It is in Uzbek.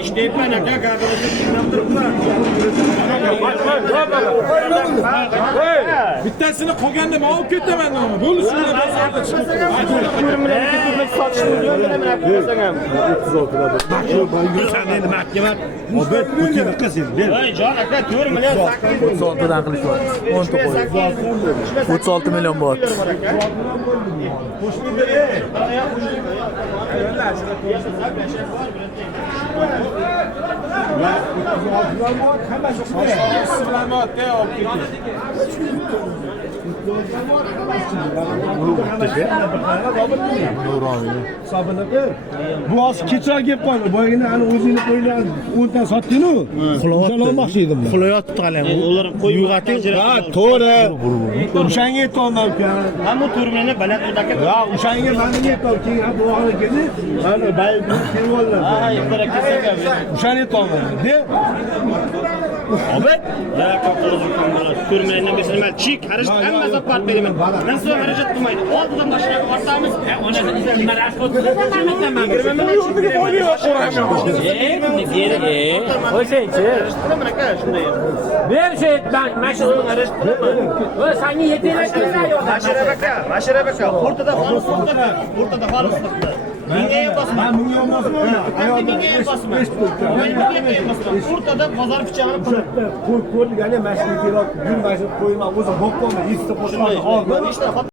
İşteyman aka kardeşim inandırıplar. Bittasini qolganda men olib ketaman nima bo'lishini bozorda chiqib endi mahkama obed pulini qilsin voy jon aka 4 million 800 36dan qilishyapti. 10 ta qo'yib. 36 million bo'lyapti. Bu az keçira kelib qoldi. Boyagina ani o'zingni qo'ylar 10 ta sotding-ku. Xulosan olmoqchi edim. Xuloyotib qalam. ularni qo'yib Ha, to'g'ri. O'shanga aytolmam ekan. hamma 4 million baland aka Ha, o'shanga meni aytolmam. Keyin ha bu og'ir keldi. Mana bayni kelganlar. ha yaqin akaga O'shani aytolmam. De. obed ya qo'qo'zi kamlar 4 million bersin chik xaraj hammasi part beraman nasıl xarajat qilmaydi oldidan mashinaga ortamiz onasi nima rasxod o'rtada xolis Menga bosma. Menga bosma. Menga bosma. O'rtada bozor pichog'ini qilib. Ko'rdik, ana mashina kelib, yur mashina qo'yma, o'zi boqqonda, yetita qo'shib oldi.